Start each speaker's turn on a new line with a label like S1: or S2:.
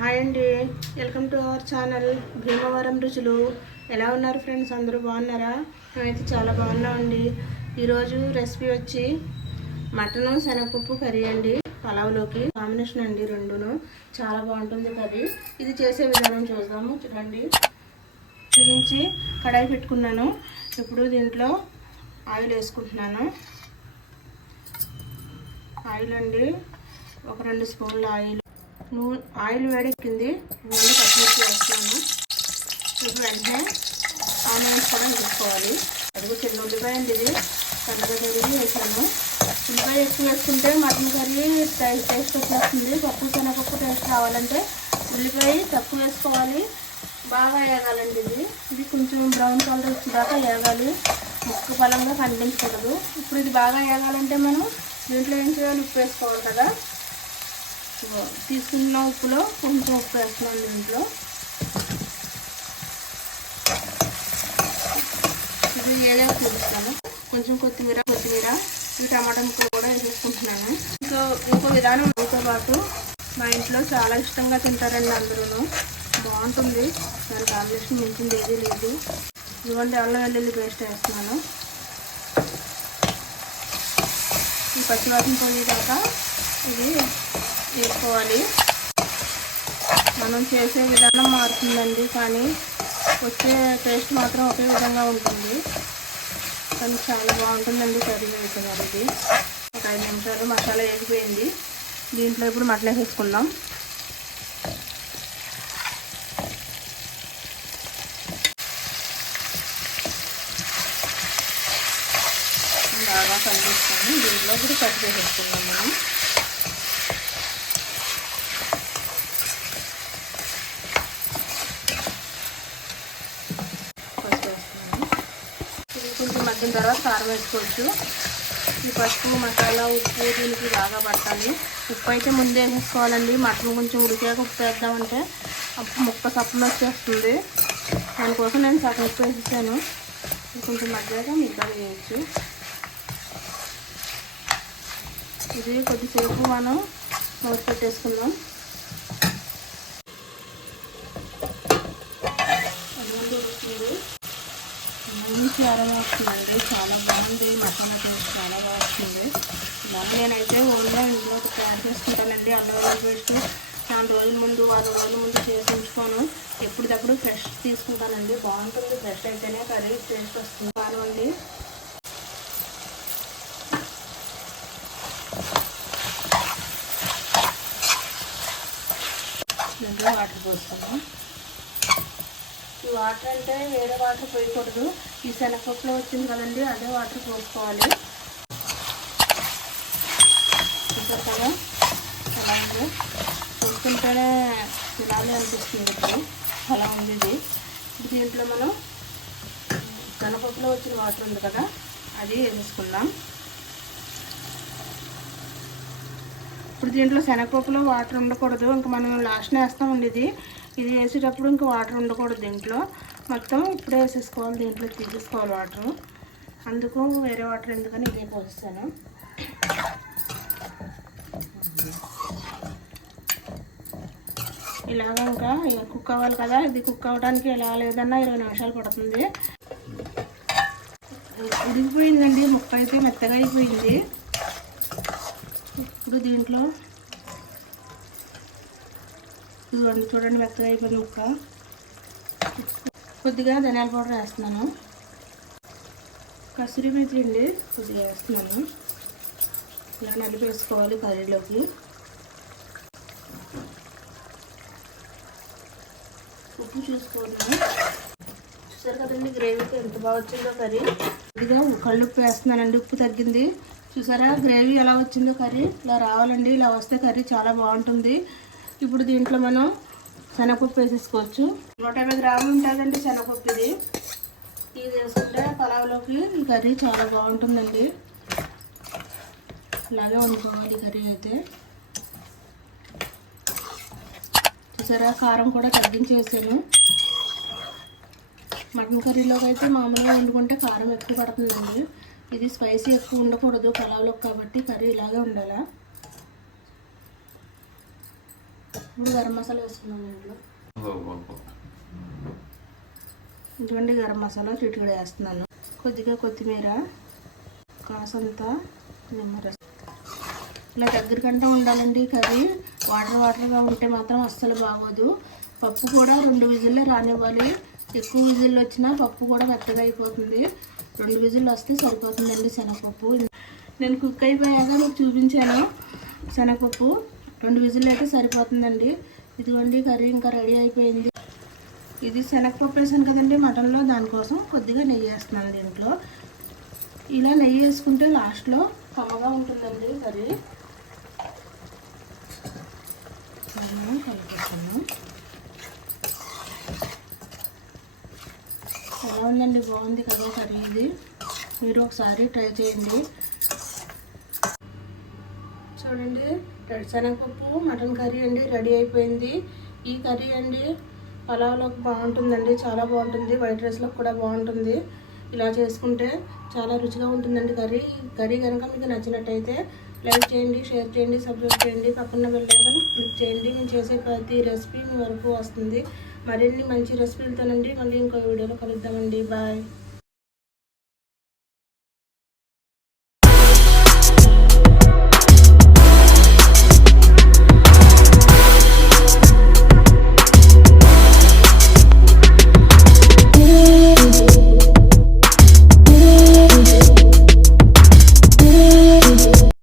S1: Hi అండి. Welcome to our channel. Bhimavaram రుచులు. ఎలా ఉన్నారు ఫ్రెండ్స్? అందరూ బాగున్నారా? మేమైతే చాలా బాగున్నామండి. ఈరోజు రెసిపీ వచ్చి మటను శనగపప్పు కర్రీ అండి. పలావ్లోకి కాంబినేషన్ అండి రెండును. చాలా బాగుంటుంది కర్రీ. ఇది చేసే విధానం చూద్దాము. చూడండి చూపించి కడాయి పెట్టుకున్నాను. ఇప్పుడు దీంట్లో ఆయిల్ వేసుకుంటున్నాను. ఆయిల్ అండి. ఒక రెండు స్పూన్ల ఆయిల్. నూనె ఆయిల్ వేడెక్కింది. నూనె పచ్చిమిర్చి వేస్తున్నాను. ఇప్పుడు వెంటనే ఆనియన్స్ కూడా వేసుకోవాలి. అది చిన్న ఉల్లిపాయ అండి ఇది సన్నగా జరిగి వేసాను. ఉల్లిపాయ ఎక్కువ వేసుకుంటే మటన్ కర్రీ టేస్ట్ వచ్చేస్తుంది. పప్పు శనగపప్పు టేస్ట్ రావాలంటే ఉల్లిపాయ తక్కువ వేసుకోవాలి. బాగా వేగాలండి ఇది ఇది కొంచెం బ్రౌన్ కలర్ వచ్చేదాకా వేగాలి ముక్క బలంగా కనిపించకూడదు ఇప్పుడు ఇది బాగా వేగాలంటే మనం దీంట్లో ఏం చేయాలి? ఉప్పు వేసుకోవాలి కదా. తీసుకున్న ఉప్పులో కొంచెం ఉప్పు వేస్తున్నాను దీంట్లో. ఇది ఏదో చూపిస్తాను కొంచెం కొత్తిమీర కొత్తిమీర ఈ టమాటా ముక్కలు కూడా వేసేసుకుంటున్నాను. ఇంకో ఇంకో విధానం మీతో పాటు మా ఇంట్లో చాలా ఇష్టంగా తింటారండి అందరూ బాగుంటుంది. దాని కాంబినేషన్ మించింది ఏదీ లేదు. ఇవ్వండి అల్లం వెల్లుల్లి పేస్ట్ వేస్తున్నాను. ఈ పచ్చివాసన పోయేదాకా ఇది చేసుకోవాలి మనం చేసే విధానం మారుతుందండి కానీ వచ్చే టేస్ట్ మాత్రం ఒకే విధంగా ఉంటుంది. కానీ చాలా బాగుంటుందండి కర్రీ అయితే మరి ఇది ఒక ఐదు నిమిషాలు మసాలా వేగిపోయింది. దీంట్లో ఇప్పుడు మటన్ వేసేసుకుందాం. బాగా కలిపిస్తాము దీంట్లో ఇప్పుడు కట్ చేసేసుకుందాం మనం పసుపు వేస్తున్నాను ఇది కొంచెం తర్వాత కారం వేసుకోవచ్చు. ఈ పసుపు మసాలా ఉప్పు దీనికి బాగా పట్టాలి. ఉప్పు అయితే ముందే వేసుకోవాలండి? మటన్ కొంచెం ఉడికాక ఉప్పు వేద్దామంటే అప్పుడు ముక్క సప్పులు వచ్చేస్తుంది. దానికోసం నేను సగం ఉప్పు వేసేసాను. కొంచెం మధ్యగా మిగతా వేయచ్చు. ఇది కొద్దిసేపు మనం మూత పెట్టేసుకుందాం. మంచి అరవ వస్తుందండి చాలా బాగుంది. మసాలా టేస్ట్ చాలా బాగా వస్తుంది నేనైతే ఓన్గా ఇంట్లో తయారు చేసుకుంటానండి. అల్లవరం పేస్ట్. నాలుగు రోజుల ముందు వారం రోజుల ముందు చేసి ఉంచుకోను ఎప్పటికప్పుడు ఫ్రెష్ తీసుకుంటానండి. బాగుంటుంది. ఫ్రెష్ అయితేనే కర్రీ టేస్ట్ వస్తుంది. కానివ్వండి దీంట్లో వాటర్ పోస్తాము ఈ వాటర్ అంటే వేరే వాటర్ పోయకూడదు. ఈ శనగపప్పులో వచ్చింది కదండి అదే వాటర్ పోసుకోవాలి. చూసారు కదా అలా ఉంది. చూస్తుంటేనే తినాలి అనిపిస్తుంది ఇప్పుడు. అలా ఉంది ఇది. దీంట్లో మనం శనగపప్పులో వచ్చిన వాటర్ ఉంది కదా అది వేసేసుకుందాం. ఇప్పుడు దీంట్లో శనగపప్పులో వాటర్ ఉండకూడదు ఇంకా మనం లాస్ట్ వేస్తామండి ఇది. ఇది వేసేటప్పుడు ఇంకా వాటర్ ఉండకూడదు దీంట్లో. మొత్తం ఇప్పుడే వేసేసుకోవాలి దీంట్లో తీసేసుకోవాలి వాటర్. అందుకు వేరే వాటర్ ఎందుకని ఇదే పోస్తాను ఇలాగ ఇంకా కుక్ అవ్వాలి కదా ఇది కుక్ అవ్వడానికి ఎలా లేదన్నా ఇరవై నిమిషాలు పడుతుంది. ఉడికిపోయిందండి ముక్క అయితే మెత్తగా అయిపోయింది. ఇప్పుడు దీంట్లో చూడండి చూడండి మెత్తగా అయిపోయిన ముక్క. కొద్దిగా ధనియాల పౌడర్ వేస్తున్నాను. కసూరి మెతి అండి కొద్దిగా వేస్తున్నాను. ఇలా నలిపి వేసుకోవాలి కర్రీలోకి. ఉప్పు చూసుకోవాలి చూసారు కదండి గ్రేవీకి ఎంత బాగా వచ్చిందో కర్రీ. ఇదిగా కళ్ళుప్పు వేస్తున్నానండి ఉప్పు తగ్గింది. చూసారా గ్రేవీ ఎలా వచ్చిందో కర్రీ. ఇలా రావాలండి ఇలా వస్తే కర్రీ చాలా బాగుంటుంది. ఇప్పుడు దీంట్లో మనం శనగపప్పు వేసేసుకోవచ్చు. నూట యాభై గ్రాములు ఉంటుందండి శనగపప్పు ఇది. ఇది వేసుకుంటే పలావ్లోకి ఈ కర్రీ చాలా బాగుంటుందండి. ఇలాగే వండుకోవాలి ఈ కర్రీ అయితే. చూసారా? కారం కూడా తగ్గించేసాను. మటన్ కర్రీలోకి అయితే మామూలుగా వండుకుంటే కారం ఎక్కువ పడుతుందండి. ఇది స్పైసీ ఎక్కువ ఉండకూడదు పలావ్లోకి కాబట్టి కర్రీ ఇలాగే ఉండాలా? ఇప్పుడు గరం మసాలా వేసుకున్నాం ఇంట్లో ఇటువంటి గరం మసాలా చిటికడ వేస్తున్నాను. కొద్దిగా కొత్తిమీర కాసంత నిమ్మరసం. ఇలా దగ్గరకంటే ఉండాలండి కర్రీ. వాటర్ వాటర్గా ఉంటే మాత్రం అస్సలు బాగోదు. పప్పు కూడా రెండు విజిల్లో రానివ్వాలి. ఎక్కువ విజిల్లు వచ్చినా పప్పు కూడా మెత్తగా అయిపోతుంది. రెండు విజిల్లు వస్తే సరిపోతుందండి శనగపప్పు. నేను కుక్ అయిపోయాక మీకు చూపించాను శనగపప్పు. రెండు విజిల్ అయితే సరిపోతుందండి. ఇదిగోండి కర్రీ ఇంకా రెడీ అయిపోయింది. ఇది శనగపప్పు వేసాను కదండి మటన్లో. దానికోసం కొద్దిగా నెయ్యి వేస్తున్నాను దీంట్లో. ఇలా నెయ్యి వేసుకుంటే లాస్ట్లో కమ్మగా ఉంటుందండి కర్రీ. నేను కలిపేస్తాను. ఎలా ఉందండి? బాగుంది కదా కర్రీ ఇది. మీరు ఒకసారి ట్రై చేయండి. చూడండి. శనగపప్పు మటన్ కర్రీ అండి రెడీ అయిపోయింది. ఈ కర్రీ అండి పలావ్లోకి బాగుంటుందండి చాలా బాగుంటుంది. వైట్ రైస్లోకి కూడా బాగుంటుంది. ఇలా చేసుకుంటే చాలా రుచిగా ఉంటుందండి కర్రీ. కర్రీ కనుక మీకు నచ్చినట్టయితే లైక్ చేయండి షేర్ చేయండి సబ్స్క్రైబ్ చేయండి. పక్కన వెళ్ళాకని క్లిక్ చేయండి. నేను చేసే ప్రతి రెసిపీ మీ వరకు వస్తుంది. మరిన్ని మంచి రెసిపీలతోనండి మళ్ళీ ఇంకో వీడియోలో కలుద్దామండి. బాయ్.